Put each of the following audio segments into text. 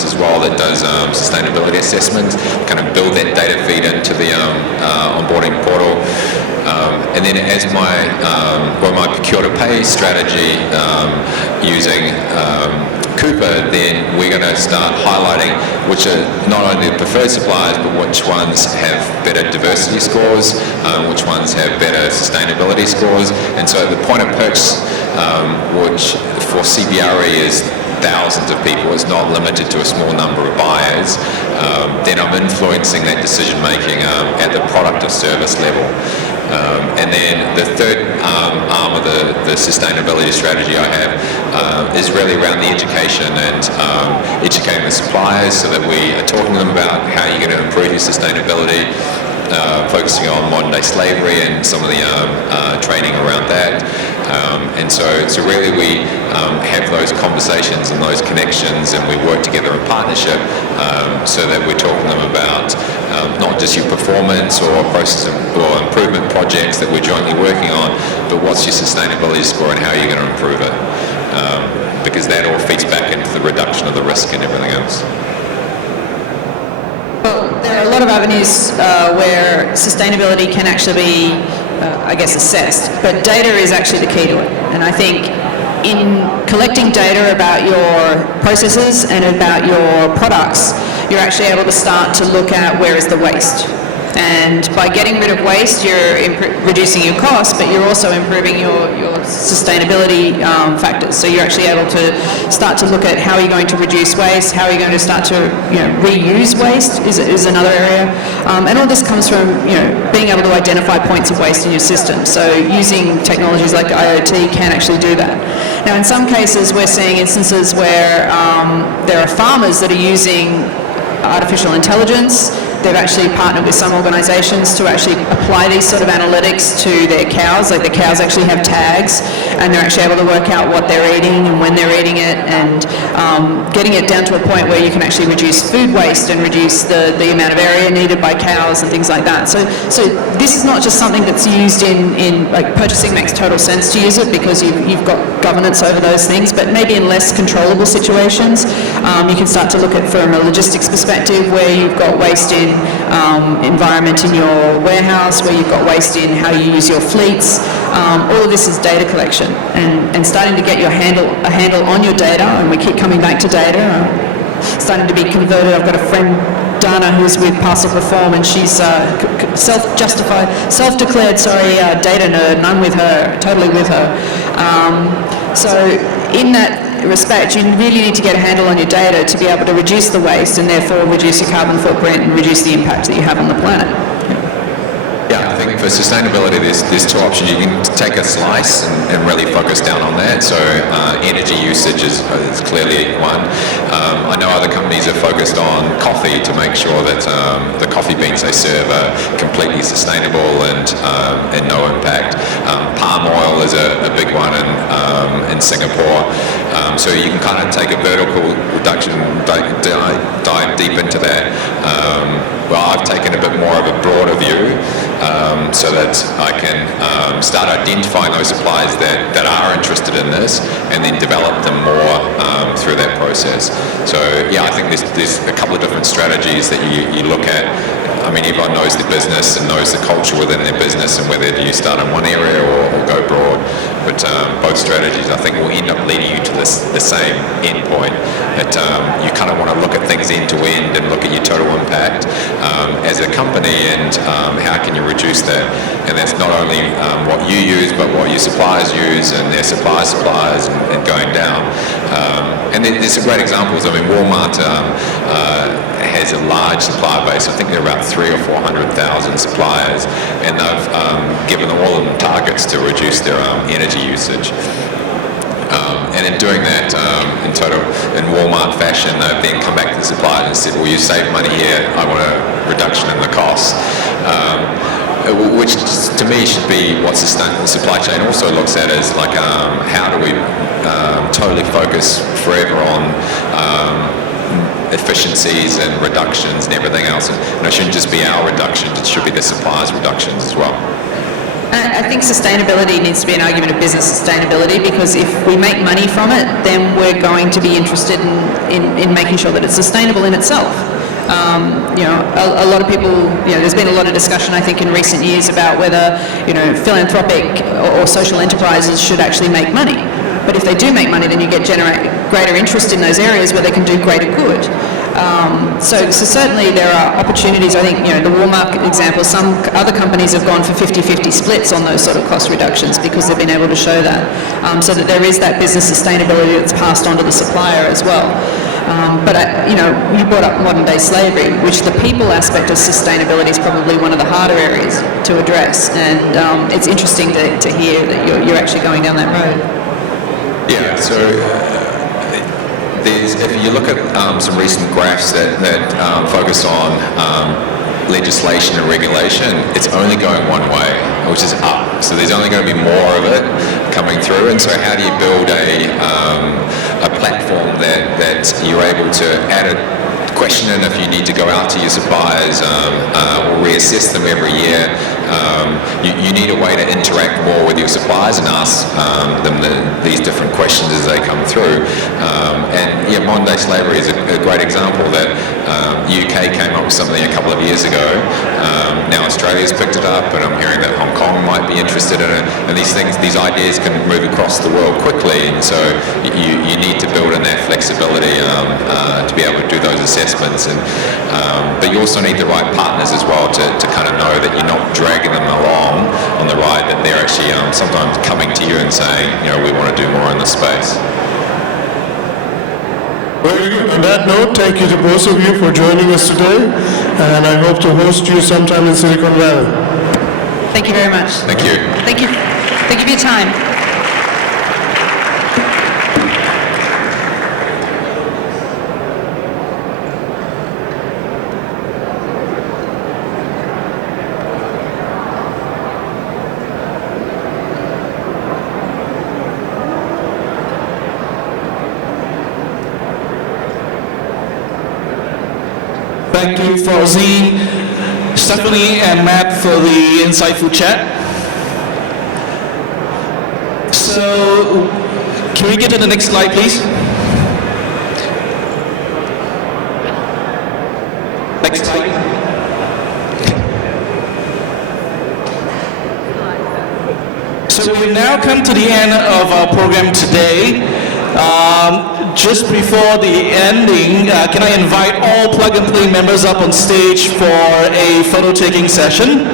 business as well that does sustainability assessments, kind of build that data feed into the onboarding portal. And then as my procure to pay strategy using Cooper, then we're going to start highlighting which are not only the preferred suppliers, but which ones have better diversity scores, which ones have better sustainability scores. And so the point of purchase, which for CBRE is thousands of people, is not limited to a small number of buyers, then I'm influencing that decision making at the product or service level. And then the third arm of the sustainability strategy I have is really around the education and educating the suppliers so that we are talking to them about how you're going to improve your sustainability, focusing on modern day slavery and some of the training around that. And so really we have those conversations and those connections, and we work together in partnership so that we're talking to them about not just your performance or process or improvement projects that we're jointly working on, but what's your sustainability score and how you're going to improve it. Because that all feeds back into the reduction of the risk and everything else. Well, there are a lot of avenues where sustainability can actually be, I guess, assessed, but data is actually the key to it. And I think in collecting data about your processes and about your products, you're actually able to start to look at where is the waste. And by getting rid of waste, you're reducing your costs, but you're also improving your sustainability factors. So you're actually able to start to look at how you're going to reduce waste, how you're going to start to reuse waste is another area. And all this comes from being able to identify points of waste in your system. So using technologies like IoT can actually do that. Now in some cases we're seeing instances where there are farmers that are using artificial intelligence. They've actually partnered with some organisations to actually apply these sort of analytics to their cows. Like the cows actually have tags, and they're actually able to work out what they're eating and when they're eating it, and getting it down to a point where you can actually reduce food waste and reduce the amount of area needed by cows and things like that. So this is not just something that's used in like purchasing makes total sense to use it because you've got governance over those things, but maybe in less controllable situations, you can start to look at from a logistics perspective where you've got waste in environment in your warehouse, where you've got waste in how you use your fleets. All of this is data collection and starting to get a handle on your data, and we keep coming back to data. Starting to be converted. I've got a friend, Dana, who's with Parcel Reform, and she's self-declared, data nerd, and I'm with her, totally with her. So in that respect, you really need to get a handle on your data to be able to reduce the waste and therefore reduce your carbon footprint and reduce the impact that you have on the planet. Yeah, I think for sustainability there's two options. You can take a slice and really focus down on that. So energy usage is clearly one. I know other companies are focused on coffee to make sure that the coffee beans they serve are completely sustainable and no impact. Palm oil is a big one in Singapore. So you can kind of take a vertical reduction, dive deep into that. Well, I've taken a bit more of a broader view so that I can start identifying those suppliers that are interested in this and then develop them more through that process. So yeah, I think there's a couple of different strategies that you look at. I mean, everyone knows their business and knows the culture within their business and whether you start in one area or go broad. But both strategies, I think, will end up leading you to the same end point. That you kind of want to look at things end to end and look at your total impact as a company and how can you reduce that. And that's not only what you use, but what your suppliers use and their suppliers and going down. And there's some great examples. I mean, Walmart has a large supplier base. I think there are about 300,000 or 400,000 suppliers, and they've given all of them targets to reduce their energy usage. And in doing that, in Walmart fashion, they've then come back to the suppliers and said, well, you save money here, I want a reduction in the cost. Which to me should be what sustainable supply chain also looks at, as like how do we totally focus forever on efficiencies and reductions and everything else. And it shouldn't just be our reductions, it should be the suppliers' reductions as well. I think sustainability needs to be an argument of business sustainability, because if we make money from it, then we're going to be interested in making sure that it's sustainable in itself. A lot of people, there's been a lot of discussion, I think, in recent years about whether, philanthropic or social enterprises should actually make money. But if they do make money, then you generate greater interest in those areas where they can do greater good. So certainly there are opportunities. I think, the Walmart example, some other companies have gone for 50-50 splits on those sort of cost reductions because they've been able to show that. So that there is that business sustainability that's passed on to the supplier as well. But you brought up modern day slavery, which the people aspect of sustainability is probably one of the harder areas to address. And it's interesting to hear that you're actually going down that road. Yeah, so if you look at some recent graphs that focus on legislation and regulation, it's only going one way, which is up. So there's only going to be more of it coming through. And so how do you build a platform that you're able to add a question in if you need to go out to your suppliers or reassess them every year? You need a way to interact more with your suppliers and ask them these different questions as they come through. Modern day slavery is a great example that UK came up with something a couple of years ago. Now Australia's picked it up, and I'm hearing that Hong Kong might be interested in it. And these ideas can move across the world quickly, and so you need to build in that flexibility to be able to do those assessments. But you also need the right partners as well to kind of know that you're not dragging them along on the ride, that they're actually sometimes coming to you and saying, we want to do more in this space. Well, on that note, thank you to both of you for joining us today, and I hope to host you sometime in Silicon Valley. Thank you very much. Thank you. Thank you. Thank you for your time. Thank you, Fauzi, Stephanie, and Matt for the insightful chat. So, can we get to the next slide, please? Next slide. So we've now come to the end of our program today. Just before the ending, can I invite all Plug and Play members up on stage for a photo-taking session?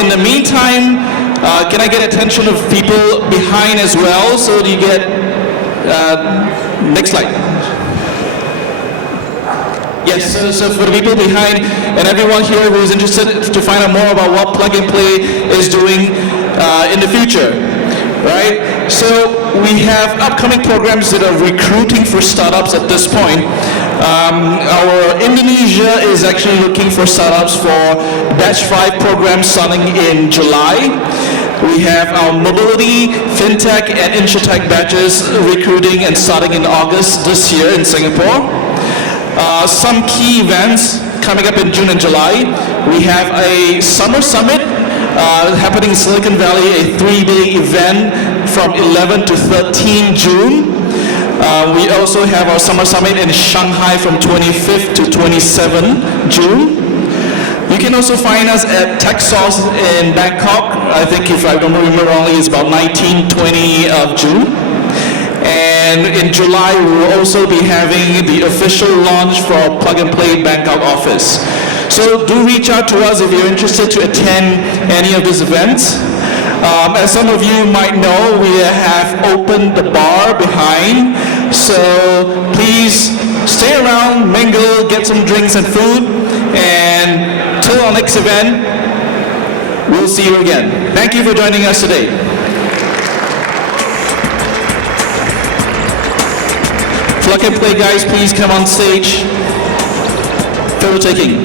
In the meantime, can I get attention of people behind as well? So do you get, next slide. Yes, so for the people behind and everyone here who is interested to find out more about what Plug and Play is doing in the future, right? So we have upcoming programs that are recruiting for startups at this point. Our Indonesia is actually looking for startups for Batch 5 program starting in July. We have our mobility, fintech, and insurtech batches recruiting and starting in August this year in Singapore. Some key events coming up in June and July. We have a summer summit happening in Silicon Valley, a 3-day event from 11 to 13 June. We also have our summer summit in Shanghai from 25th to 27 June. You can also find us at TechSauce in Bangkok. I think if I don't remember wrongly, it's about 19-20 of June. And in July, we will also be having the official launch for our Plug and Play Bangkok office. So do reach out to us if you're interested to attend any of these events. As some of you might know, we have opened the bar behind. So please stay around, mingle, get some drinks and food. And till our next event, we'll see you again. Thank you for joining us today. Plug and Play guys, please come on stage. Photo taking.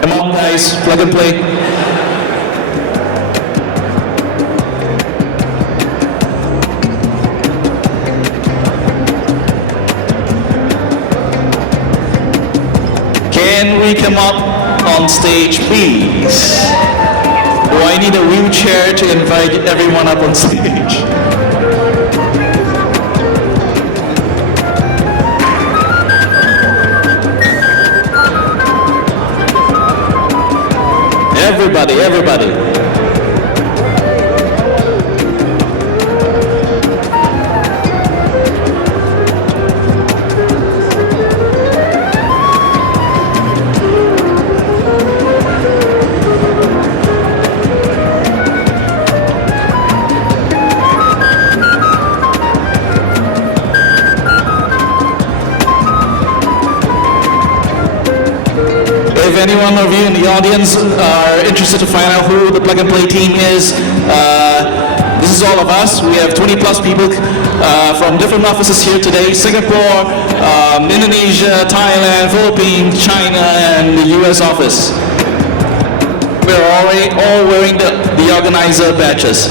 Come on guys, Plug and Play. Can we come up on stage, please? Do I need a wheelchair to invite everyone up on stage? Everybody. If any one of you in the audience are interested to find out who the Plug and Play team is, this is all of us. We have 20 plus people from different offices here today: Singapore, Indonesia, Thailand, Philippines, China, and the US office. We're all wearing the organizer badges.